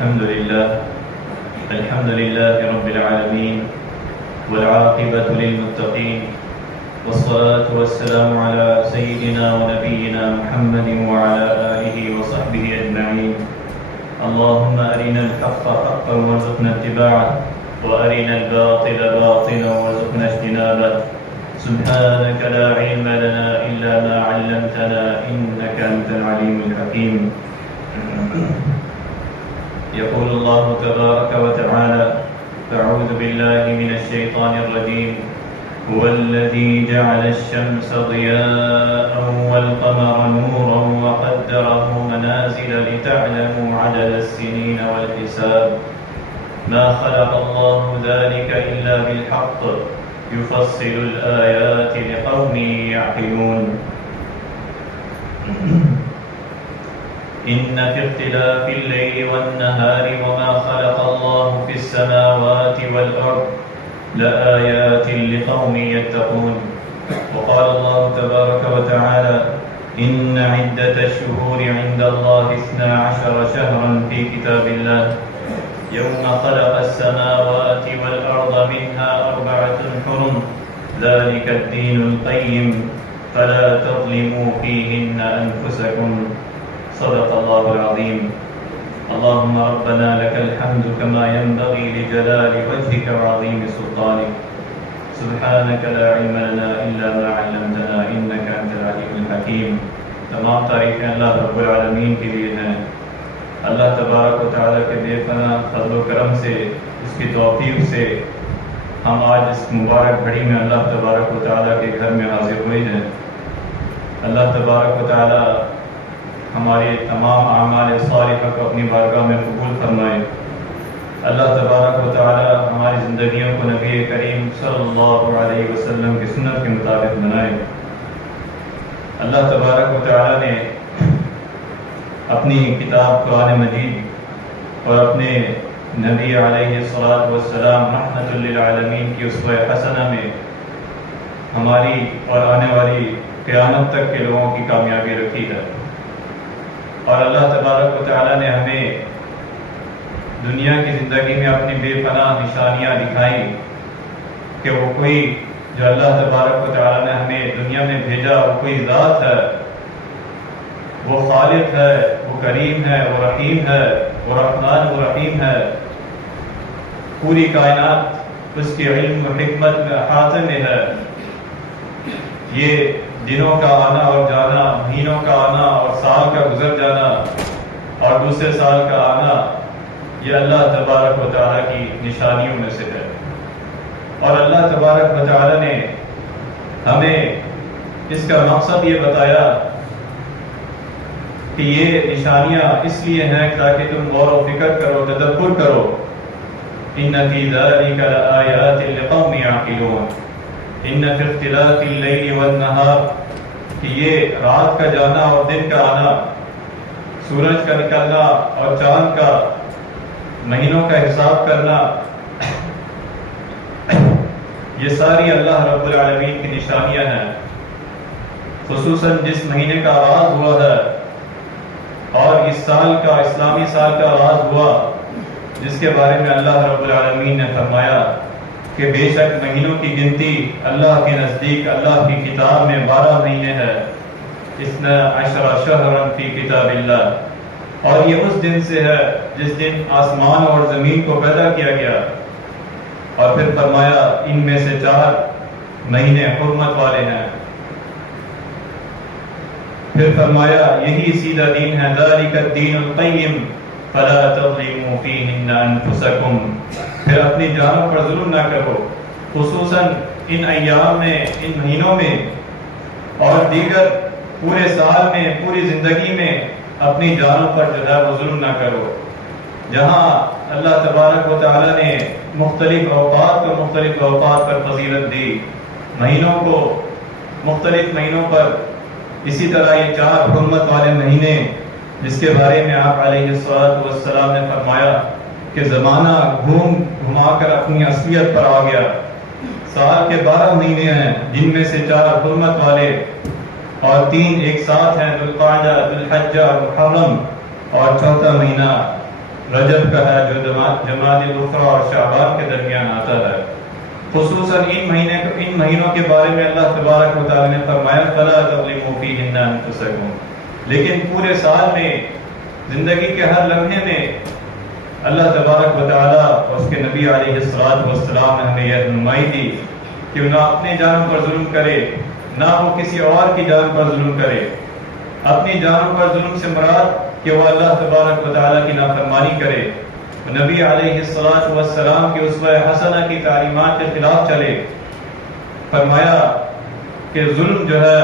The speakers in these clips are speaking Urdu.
الحمد لله رب العالمين والعاقبة للمتقين والصلاة والسلام على سيدنا ونبينا محمد وعلى آله وصحبه أجمعين. اللهم أرنا الحق حقا وارزقنا اتباعه وأرنا الباطل باطلا وارزقنا اجتنابه. سبحانك لا علم لنا إلا ما علمتنا إنك أنت العليم الحكيم. يقول الله تبارك وتعالى: أعوذ بالله من الشيطان الرجيم. هو الذي جعل الشمس ضياء والقمر نورا وقدره منازل لتعلموا عدد السنين والحساب ما خلق الله ذلك إلا بالحق يفصل الآيات لقوم يعقلون. إن في اختلاف الليل والنهار وما خلق الله في السماوات والأرض لآيات لقوم يتقون. وقال الله تبارك وتعالى: إن عدة الشهور عند الله 12 شهرا في كتاب الله يوم خلق السماوات والأرض منها 4 حرم ذلك الدين القيم فلا تظلموا فيهن أنفسكم. صدق الله العظيم. اللهم ربنا لك الحمد كما ينبغي لجلال وجهك وعظيم سلطانك. سبحانك لا علم لنا إلا ما علمتنا إنك أنت العليم الحكيم. تمام تعریفیں اللہ رب العالمین کے لیے ہیں. اللہ تبارک و تعالیٰ کے بے پناہ فضل و کرم سے، اس کی توفیق سے ہم آج اس مبارک گھڑی میں اللہ تبارک و تعالیٰ کے گھر میں حاضر ہوئے ہیں. اللہ تبارک و تعالیٰ ہمارے تمام اعمال صالحہ کو اپنی بارگاہ میں قبول فرمائے. اللہ تبارک و تعالی ہماری زندگیوں کو نبی کریم صلی اللہ علیہ وسلم کی سنت کے مطابق بنائے. اللہ تبارک و تعالی نے اپنی کتاب قرآن مجید اور اپنے نبی علیہ الصلاۃ والسلام رحمۃ للعالمین کی اسوہ حسنہ میں ہماری اور آنے والی قیامت تک کے لوگوں کی کامیابی رکھی ہے. اور اللہ تبارک و تعالیٰ نے ہمیں دنیا کی زندگی میں اپنی بے پناہ نشانیاں دکھائیں کہ وہ کوئی جو اللہ تبارک و تعالیٰ نے ہمیں دنیا میں بھیجا وہ کوئی ذات ہے، وہ خالق ہے، وہ کریم ہے، وہ رحیم ہے، وہ رحمان و رحیم ہے. پوری کائنات اس کے علم و حکمت میں احاطے میں ہے. یہ دنوں کا آنا اور جانا، مہینوں کا آنا اور سال کا گزر جانا اور دوسرے سال کا آنا، یہ اللہ تبارک و تعالیٰ کی نشانیوں میں سے ہے. اور اللہ تبارک و تعالیٰ نے ہمیں اس کا مقصد یہ بتایا کہ یہ نشانیاں اس لیے ہیں تاکہ تم غور و فکر کرو، تدبر کرو. ان فی ذلک لآیات لقوم یعقلون. ان فی اختلاف اللیل والنہار، کہ یہ رات کا جانا اور دن کا آنا، سورج کا نکلنا اور چاند کا، مہینوں کا حساب کرنا، یہ ساری اللہ رب العالمین کی نشانیاں ہیں. خصوصاً جس مہینے کا آغاز ہوا ہے اور اس سال کا، اسلامی سال کا آغاز ہوا، جس کے بارے میں اللہ رب العالمین نے فرمایا کہ بے شک مہینوں کی گنتی اللہ کے نزدیک، اللہ کی کتاب میں 12 مہینے ہے. 12 شہرا فی کتاب اللہ. اور یہ اس دن سے ہے جس دن آسمان اور زمین کو پیدا کیا گیا. اور پھر فرمایا ان میں سے 4 مہینے حرمت والے ہیں. پھر فرمایا یہی سیدھا دین ہے، ذالک الدین القیم فلا تظلموا فیہن انفسکم. پھر اپنی جانوں پر ظلم نہ کرو، خصوصاً ان ایام میں، ان مہینوں میں اور دیگر پورے سال میں، پوری زندگی میں اپنی جانوں پر جو ہے وہ ظلم نہ کرو. جہاں اللہ تبارک و تعالیٰ نے مختلف اوقات کو مختلف اوقات پر فضیلت دی، مہینوں کو مختلف مہینوں پر، اسی طرح یہ 4 حرمت والے مہینے جس کے بارے میں آپ علیہ السلام نے فرمایا کہ زمانہ گھما کر اپنی اصلیت پر آ گیا. سال کے 12 مہینے ہیں جن میں سے 4 حرمت والے اور 3 ایک ساتھ ہیں، ذوالقعدہ، ذوالحجہ اور محرم، اور 4تھا مہینہ رجب کا ہے جو جمادی الاخری اور شعبان کے درمیان آتا ہے. خصوصاً ان مہینوں کے بارے میں اللہ تبارک و تعالی نے فرمایا فَلَا تَظْلِمُوا فِيهِنَّ أَنفُسَكُمْ. لیکن پورے سال میں زندگی کے ہر لمحے میں اللہ تبارک و تعالی اور اس کے نبی علیہ السلام نے ہمیں یہ رہنمائی دی کہ نہ اپنے جانوں پر ظلم کرے نہ وہ کسی اور کی جان پر ظلم کرے. اپنی جانوں پر ظلم سے مراد کہ وہ اللہ تبارک و تعالی کی نافرمانی کرے, نبی علیہ السلام کی اسوہ حسنہ کی تعلیمات کے خلاف چلے. فرمایا کہ ظلم جو ہے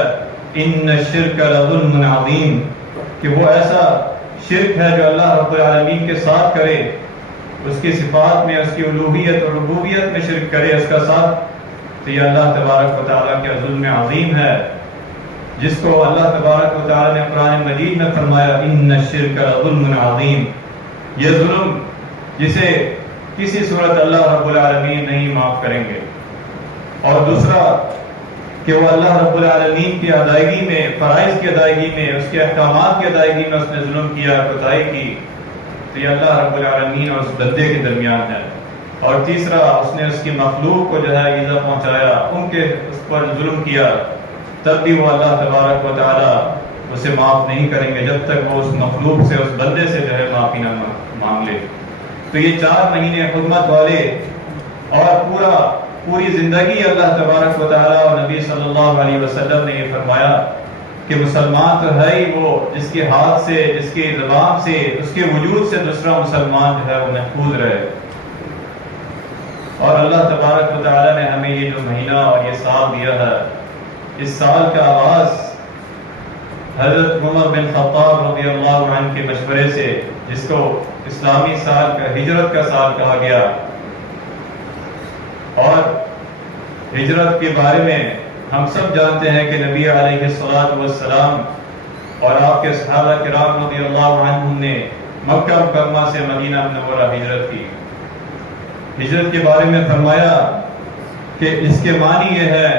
ان الشرک لظلم عظیم, کہ وہ ایسا شرک ہے جو اللہ رب العالمین کے ساتھ کرے, اس کی صفات میں, اس کی الوہیت اور ربوبیت میں شرک کرے اس کا ساتھ, تو یہ اللہ تبارک و تعالیٰ کا ظلم عظیم ہے, جس کو اللہ تبارک و تعالیٰ نے قرآن مجید میں فرمایا ان الشرک لظلم عظیم. یہ ظلم جسے کسی صورت اللہ رب العالمین نہیں معاف کریں گے. اور دوسرا کہ وہ اللہ رب العالمین کی ادائیگی میں, فرائض کی ادائیگی میں, اس کے احکامات کی ادائیگی میں اس نے ظلم کیا, کوتاہی کی, تو یہ اللہ رب العالمین اور اس بندے کے درمیان ہے. اور تیسرا اس نے اس کی مخلوق کو جو ہے ایذا پہنچایا, ان کے اس پر ظلم کیا, تب بھی وہ اللہ تبارک و تعالی اسے معاف نہیں کریں گے جب تک وہ اس مخلوق سے, اس بندے سے جو ہے معافی نہ مانگ لے. تو یہ 4 مہینے حرمت والے اور پوری زندگی اللہ تبارک و تعالی اور نبی صلی اللہ علیہ وسلم نے یہ فرمایا کہ مسلمان تو ہے ہی وہ جس کے ہاتھ سے, جس کی زبان سے, اس کے وجود سے دوسرا مسلمان جو ہے وہ محفوظ رہے. اور اللہ تبارک و تعالی نے ہمیں یہ جو مہینہ اور یہ سال دیا ہے, اس سال کا آغاز حضرت عمر بن خطاب رضی اللہ عنہ کے مشورے سے, جس کو اسلامی سال کا, ہجرت کا سال کہا گیا. اور ہجرت کے بارے میں ہم سب جانتے ہیں کہ نبی علیہ السلام اور آپ کے صحابہ کرام رضی اللہ عنہم نے مکہ مکرمہ سے مدینہ منورہ ہجرت کی. ہجرت کے بارے میں فرمایا کہ اس کے معنی یہ ہے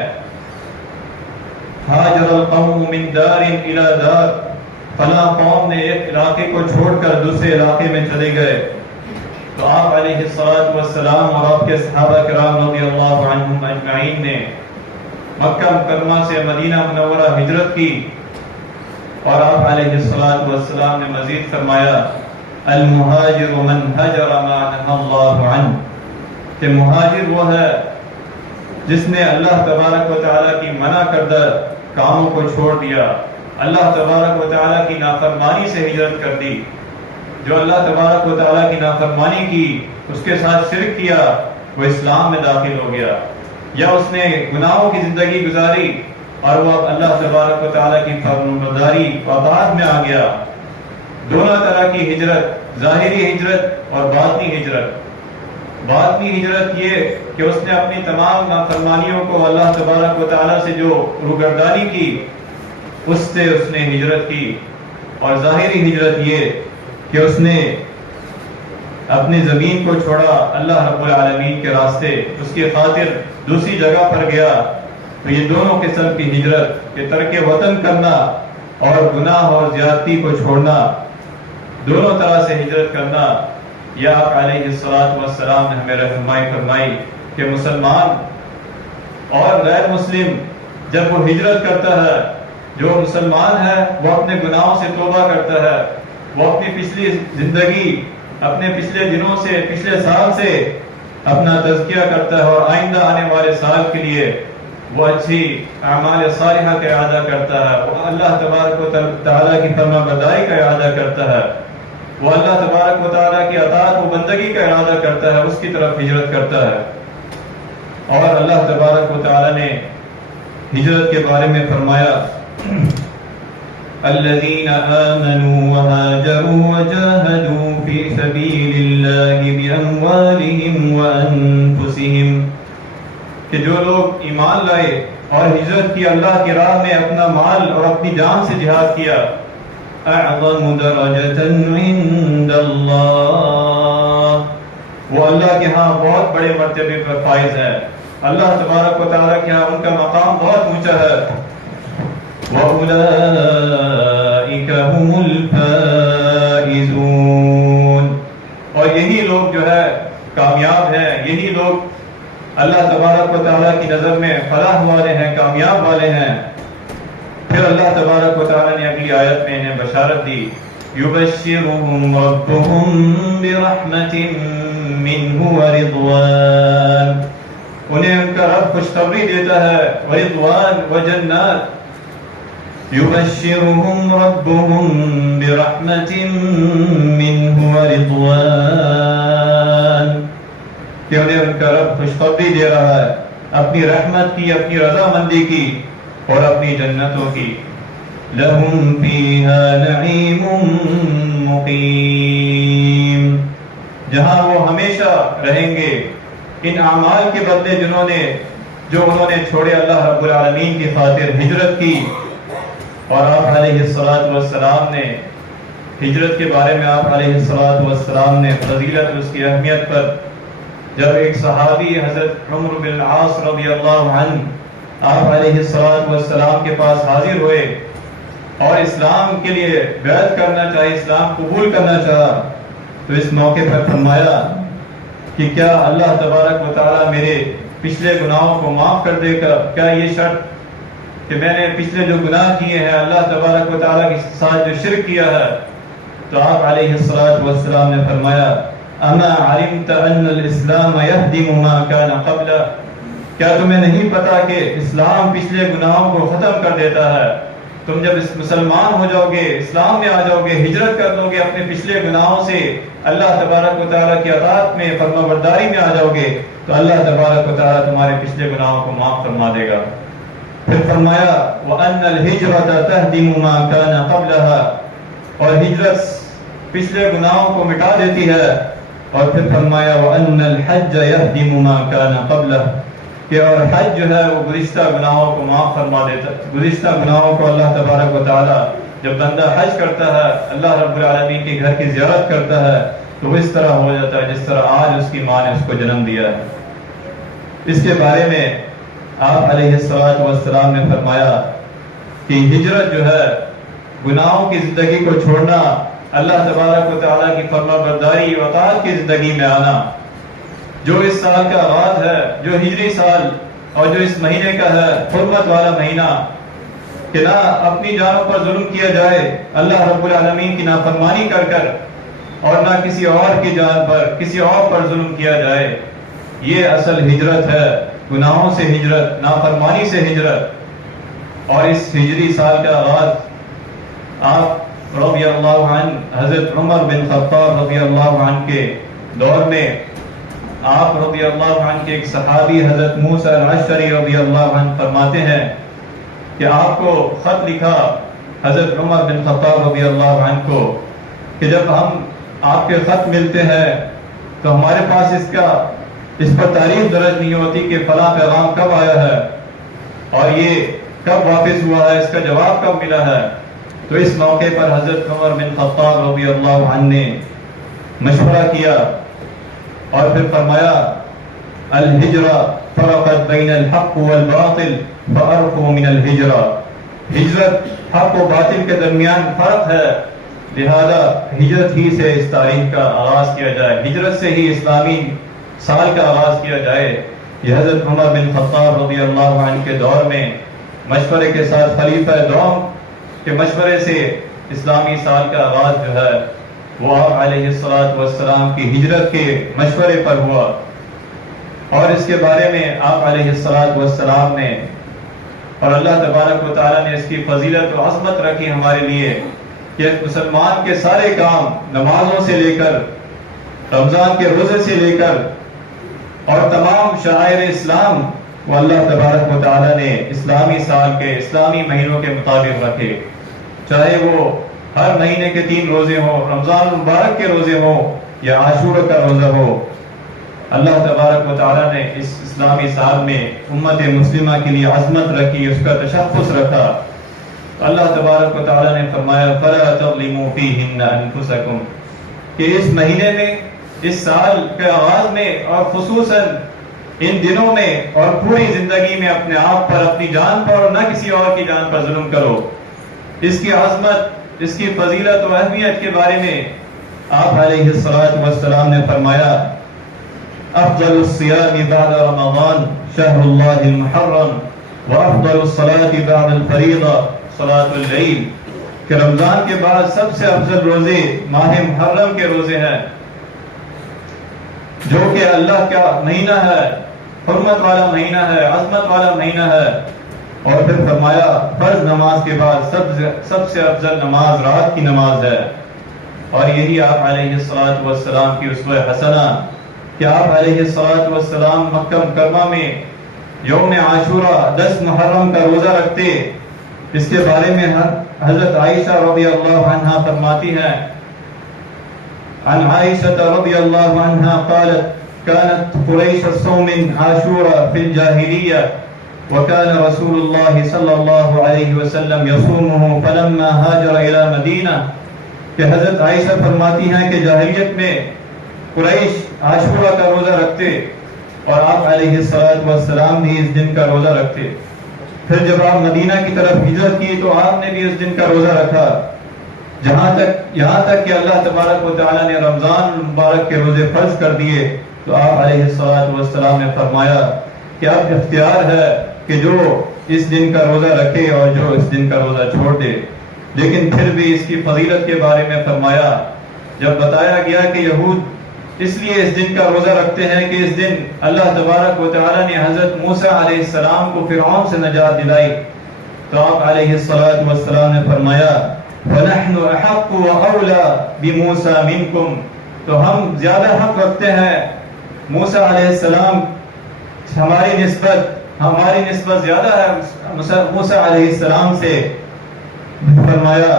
ہاجر القوم من دار الى دار, فلاں قوم نے ایک علاقے کو چھوڑ کر دوسرے علاقے میں چلے گئے. تو آپ علیہ السلام اور آپ کے صحابہ کرام رضی اللہ عنہم اجمعین نے مکہ مکرمہ سے مدینہ منورہ ہجرت کی. اور آپ علیہ السلام نے مزید فرمایا المہاجر من ہجر ما نہى اللہ عنہ, کہ مہاجر وہ ہے جس نے اللہ تبارک و تعالیٰ کی منع کردہ کاموں کو چھوڑ دیا, اللہ تبارک و تعالیٰ کی نافرمانی سے ہجرت کر دی. جو اللہ تبارک و تعالیٰ کی نافرمانی کی, اس کے ساتھ شرک کیا, وہ اسلام میں داخل ہو گیا, یا اس نے گناہوں کی زندگی گزاری اور وہ اللہ تبارک و تعالیٰ کی فرمانبرداری و اطاعت میں آ گیا. دونوں طرح کی ہجرت, ظاہری ہجرت اور باطنی ہجرت. باطنی ہجرت یہ کہ اس نے اپنی تمام نافرمانیوں کو اللہ تبارک و تعالیٰ سے جو روگردانی کی, اس سے اس نے ہجرت کی. اور ظاہری ہجرت یہ کہ اس نے اپنی زمین کو چھوڑا اللہ رب العالمین کے راستے, اس کی خاطر دوسری جگہ پر گیا. تو یہ دونوں قسم کی ہجرت کہ ترک وطن کرنا اور گناہ اور زیادتی کو چھوڑنا, دونوں طرح سے ہجرت کرنا, یا آپ علیہ السلام نے ہمیں رہنمائی فرمائی کہ مسلمان اور غیر مسلم جب وہ ہجرت کرتا ہے, جو مسلمان ہے وہ اپنے گناہوں سے توبہ کرتا ہے, وہ اپنی پچھلی زندگی, اپنے پچھلے دنوں سے, پچھلے سال سے اپنا تزکیہ کرتا ہے, اور آئندہ آنے والے سال کے لیے وہ اچھی اعمال صالحہ کا ارادہ کرتا ہے, وہ اللہ تبارک و تعالیٰ کی فرمانبرداری کا ارادہ کرتا ہے, وہ اللہ تبارک و تعالیٰ کی اطاعت و بندگی کا ارادہ کرتا ہے, اس کی طرف ہجرت کرتا ہے. اور اللہ تبارک و تعالیٰ نے ہجرت کے بارے میں فرمایا الذين آمنوا وهاجروا وجاهدوا في سبيل الله بأموالهم وأنفسهم, کہ جو لوگ ایمان لائے اور ہجرت کی اللہ کی راہ میں اپنا مال اور اپنی جان سے جہاد کیا, اعظم درجة عند اللہ, وہ اللہ کے ہاں بہت بڑے مرتبے پر فائز ہے. اللہ تبارک و تعالیٰ کے ہاں ان کا مقام بہت اونچا ہے. وَأُولَئِكَ هُمُ الْفَائِزُونَ, اور یہی لوگ جو ہے کامیاب ہیں، یہی لوگ اللہ تبارک و تعالیٰ کی نظر میں فلاح والے ہیں، کامیاب والے ہیں۔ پھر اللہ تبارک و تعالیٰ نے اگلی آیت میں انہیں بشارت دی، یبشرہم ربہم برحمت منہ ورضوان، انہیں ان کا رب خوشخبری دیتا ہے، ورضوان وجنات، یبشرہم ربہم برحمت منہ ورضوان، کہ انہیں ان کا رب خوشخبری دے رہا ہے اپنی رحمت کی، اپنی رضامندی کی اور اپنی جنتوں کی۔ لہم فیہا نعیم مقیم، جہاں وہ ہمیشہ رہیں گے ان اعمال کے بدلے جو انہوں نے چھوڑے اللہ رب العالمین کی خاطر ہجرت کی۔ اور آپ علیہ السلام نے ہجرت کے بارے میں آپ علیہ السلام نے فضیلت اس کی اہمیت پر، جب ایک صحابی حضرت عمر بن العاص رضی اللہ عنہ آپ علیہ السلام کے پاس حاضر ہوئے اور اسلام کے لیے بیعت کرنا چاہے، اسلام قبول کرنا چاہا، تو اس موقع پر فرمایا کہ کیا اللہ تبارک و تعالیٰ میرے پچھلے گناہوں کو معاف کر دے گا؟ کیا یہ شرط کہ میں نے پچھلے جو گناہ کیے ہیں، اللہ تبارک و تعالیٰ کے ساتھ جو شرک کیا ہے؟ تو آپ علیہ السلام نے فرمایا، اما علمت ان الاسلام يهدم ما كان قبله، کیا تمہیں نہیں پتا کہ اسلام پچھلے گناہوں کو ختم کر دیتا ہے؟ تم جب مسلمان ہو جاؤ گے، اسلام میں آ جاؤ گے، ہجرت کر لو گے، اپنے پچھلے گناہوں سے اللہ تبارک و تعالیٰ کی اطاعت میں، فرما برداری میں آ جاؤ گے، تو اللہ تبارک و تعالیٰ تمہارے پچھلے گناہوں کو معاف فرما دے گا۔ پھر فرمایا وَأَنَّ الْهِجْرَةَ تَهْدِمُ مَا كَانَ قَبْلَهَا، اور ہجرت پچھلے گناہوں کو مٹا دیتی ہے۔ اور پھر فرمایا وَأَنَّ الْحَجَّ يَهْدِمُ مَا كَانَ قَبْلَهُ، کہ اور حج جو ہے وہ گزشتہ گناہوں کو معاف فرما دیتا ہے۔ گزشتہ گناہوں کو اللہ تبارک و تعالیٰ، جب بندہ حج کرتا ہے، اللہ رب العالمین کے گھر کی زیارت کرتا ہے، تو وہ اس طرح ہو جاتا ہے جس طرح آج اس کی ماں نے اس کو جنم دیا ہے۔ اس کے بارے میں آپ علیہ السلام نے فرمایا کہ ہجرت جو ہے گناہوں کی زندگی کو چھوڑنا، اللہ تبارک و تعالیٰ کی فرما برداری و اطاعت کی زندگی میں آنا۔ جو اس سال کا آغاز ہے، جو ہجری سال اور جو اس مہینے کا ہے حرمت والا مہینہ، کہ نہ اپنی جانوں پر ظلم کیا جائے اللہ رب العالمین کی نافرمانی کر کر، اور نہ کسی اور کی جان پر، کسی اور پر ظلم کیا جائے۔ یہ اصل ہجرت ہے، گناہوں سے ہجرت، نافرمانی سے ہجرت۔ اور اس ہجری سال کا آغاز آپ رضی اللہ عنہ، حضرت عمر بن خطاب رضی اللہ عنہ کے دور میں، آپ رضی اللہ عنہ کے ایک صحابی حضرت موسیٰ الاشعری رضی اللہ عنہ فرماتے ہیں کہ آپ کو خط لکھا حضرت عمر بن خطاب رضی اللہ عنہ کو کہ جب ہم آپ کے خط ملتے ہیں تو ہمارے پاس اس پر تاریخ درج نہیں ہوتی کہ فلاں پیغام کب آیا ہے اور یہ کب واپس ہوا ہے، اس کا جواب کب ملا ہے۔ تو اس موقع پر حضرت عمر بن خطاب رضی اللہ عنہ نے مشورہ کیا اور پھر فرمایا الہجرہ فرقت بین الحق والباطل فارقوا من الہجرہ، ہجرت حق و باطل کے درمیان فرق ہے، لہذا ہجرت ہی سے اس تاریخ کا آغاز کیا جائے، ہجرت سے ہی اسلامی سال کا آغاز کیا جائے۔ یہ حضرت عمر بن خطاب رضی اللہ عنہ کے دور میں مشورے کے ساتھ خلیفہ دوم کے مشورے سے اسلامی سال کا آغاز جو ہے وہ آپ علیہ السلام کی ہجرت کے مشورے پر ہوا۔ اور اس کے بارے میں آپ علیہ السلام نے اور اللہ تبارک و تعالیٰ نے اس کی فضیلت و عظمت رکھی ہمارے لیے کہ مسلمان کے سارے کام، نمازوں سے لے کر رمضان کے روزے سے لے کر اور تمام شعائر اسلام، وہ اللہ تبارک و تعالیٰ نے اسلامی سال کے، اسلامی مہینوں کے مطابق رکھے، چاہے وہ ہر مہینے کے 3 روزے ہوں، رمضان المبارک کے روزے ہوں یا عاشورہ کا روزہ ہو۔ اللہ تبارک و تعالیٰ نے اس اسلامی سال میں امت مسلمہ کے لیے عظمت رکھی، اس کا تشخص رکھا۔ اللہ تبارک و تعالیٰ نے فرمایا فَلَا تَظْلِمُوا فِيهِنَّ أَنفُسَكُمْ، کہ اس مہینے میں، اس سال کے آغاز میں اور خصوصاً ان دنوں میں اور پوری زندگی میں اپنے آپ پر، اپنی جان پر اور نہ کسی اور کی جان پر ظلم کرو۔ اس کی عظمت، اس کی فضیلت و اہمیت کے بارے میں آپ علیہ الصلوۃ والسلام نے فرمایا افضل الصيام بعد رمضان شهر الله المحرم وافضل الصلاة بعد الفریضہ صلاۃ اللیل، کہ رمضان کے بعد سب سے افضل روزے ماہ محرم کے روزے ہیں، جو کہ اللہ کا مہینہ ہے، حرمت والا مہینہ ہے، عظمت والا مہینہ ہے۔ اور پھر فرمایا فرض نماز کے بعد سب سے افضل نماز رات کی نماز ہے۔ اور یہی آپ علیہ الصلوۃ والسلام کی اسوہ حسنہ کہ آپ علیہ الصلوۃ والسلام مکہ مکرمہ میں یوم عاشورہ 10 محرم کا روزہ رکھتے۔ اس کے بارے میں حضرت عائشہ رضی اللہ عنہا فرماتی ہیں، عن عائشة رضی اللہ عنہا قالت كانت قریش صوم عاشورہ فی الجاہلیہ وكان رسول الله صلی اللہ علیہ وسلم يصومه فلما هاجر الى مدینہ، کہ حضرت عائشہ فرماتی ہیں کہ جاہلیت میں قریش عاشورہ کا روزہ رکھتے اور آپ علیہ الصلوۃ والسلام بھی اس دن کا روزہ رکھتے۔ پھر جب آپ مدینہ کی طرف ہجرت کی تو آپ نے بھی اس دن کا روزہ رکھا، یہاں تک کہ اللہ تبارک و تعالیٰ نے رمضان المبارک کے روزے فرض کر دیے تو آپ علیہ الصلوۃ والسلام نے فرمایا کہ اب اختیار ہے کہ جو اس دن کا روزہ رکھے اور جو اس دن کا روزہ چھوڑ دے۔ لیکن پھر بھی اس کی فضیلت کے بارے میں فرمایا، جب بتایا گیا کہ یہود اس لیے اس دن کا روزہ رکھتے ہیں کہ اس دن اللہ تبارک و تعالیٰ نے حضرت موسیٰ علیہ السلام کو فرعون سے نجات دلائی، تو آپ علیہ الصلوۃ والسلام نے فرمایا فَنَحْنُ أَحَقُّ وَأَوْلَى بِمُوسَىٰ مِنْكُمْ، تو ہم زیادہ حق رکھتے ہیں موسیٰ علیہ السلام، ہماری نسبت زیادہ ہے موسیٰ علیہ السلام سے۔ فرمایا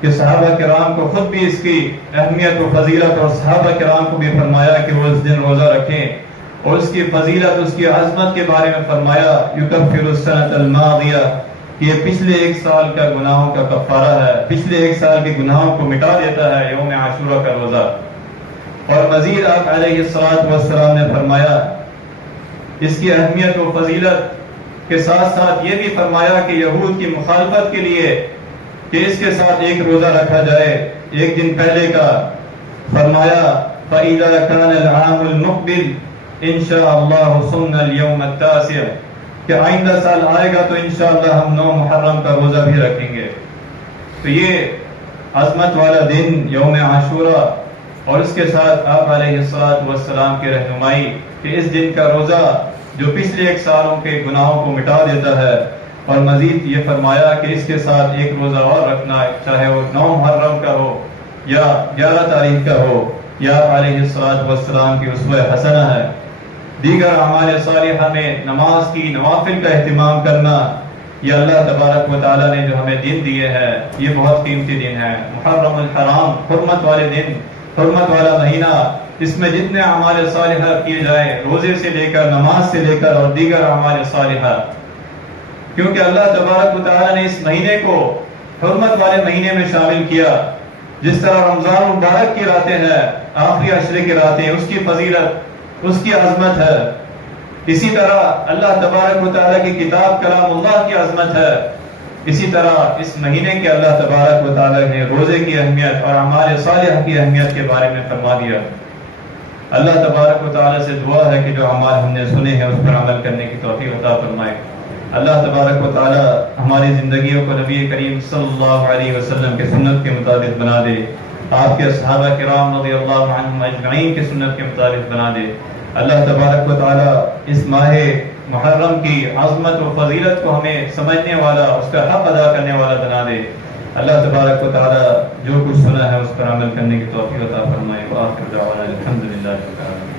کہ صحابہ کرام کو خود بھی اس کی اہمیت و فضیلت، اور صحابہ کرام کو بھی فرمایا کہ وہ اس دن روزہ رکھیں، اور اس کی فضیلت، اس کی عظمت کے بارے میں فرمایا یکفر السنۃ الماضیہ، کہ یہ پچھلے 1 سال کا گناہوں کا کفارہ ہے، پچھلے 1 سال کے گناہوں کو مٹا دیتا ہے یوم عاشورہ کا روزہ۔ اور مزید آپ علیہ الصلوۃ والسلام نے فرمایا اس کی اہمیت و فضیلت کے ساتھ ساتھ یہ بھی فرمایا کہ یہود کی مخالفت کے لیے کہ اس کے ساتھ ایک روزہ رکھا جائے 1 دن پہلے کا۔ فرمایا فَإِذَا كَانَ الْعَامُ الْمُقْبِلِ إِنْ شَاءَ اللَّهُ صُمْنَا الْيَوْمَ التَّاسِعَ، کہ آئندہ سال آئے گا تو انشاءاللہ ہم 9 محرم کا روزہ بھی رکھیں گے۔ تو یہ عظمت والا دن یوم عاشورہ، اور اس کے ساتھ آپ علیہ الصلوۃ والسلام کی رہنمائی کہ اس دن کا روزہ جو پچھلے 1 سالوں کے گناہوں کو مٹا دیتا ہے، اور مزید یہ فرمایا کہ اس کے ساتھ ایک روزہ اور رکھنا، چاہے وہ 9 محرم کا ہو یا 11 تاریخ کا ہو، یا علیہ الصلوۃ والسلام کی اسوہ حسنہ ہے۔ دیگر اعمال صالحہ میں نماز کی نوافل کا اہتمام کرنا، یہ اللہ تبارک و تعالیٰ نے جو ہمیں دن دیے ہیں یہ بہت قیمتی دن ہے۔ محرم الحرام، حرمت والے دن، حرمت والا مہینہ، اس میں جتنے اعمال صالحہ کیے جائیں، روزے سے لے کر، نماز سے لے کر، اور دیگر اعمال صالحہ، کیونکہ اللہ تبارک و تعالیٰ نے اس مہینے کو حرمت والے مہینے میں شامل کیا۔ جس طرح رمضان مبارک کی راتیں ہیں، آخری عشرے کی راتیں، اس کی فضیلت، اس کی عظمت ہے، اسی طرح اللہ تبارک و تعالیٰ کی کتاب کلام اللہ کی عظمت ہے، اسی طرح اس مہینے کے اللہ تبارک و تعالیٰ نے روزے کی اہمیت اور اعمال صالحہ کی اہمیت کے بارے میں فرما دیا۔ اللہ تبارک و تعالیٰ سے دعا ہے کہ جو اعمال ہم نے سنے ہیں اس پر عمل کرنے کی توفیق عطا فرمائے۔ اللہ تبارک و تعالی ہماری زندگیوں کو نبی کریم صلی اللہ علیہ وسلم کے سنت کے مطابق بنا دے، آپ کے صحابہ کرام رضی اللہ عنہم اجمعین کے سنت کے مطابق بنا دے۔ اللہ تبارک و تعالی اس ماہ محرم کی عظمت و فضیلت کو ہمیں سمجھنے والا، اس کا حق ادا کرنے والا بنا دے۔ اللہ تبارک و تعالی جو کچھ سنا ہے اس پر عمل کرنے کی توفیق عطا فرمائے۔ وآخر دعوانا الحمدللہ رب العالمین۔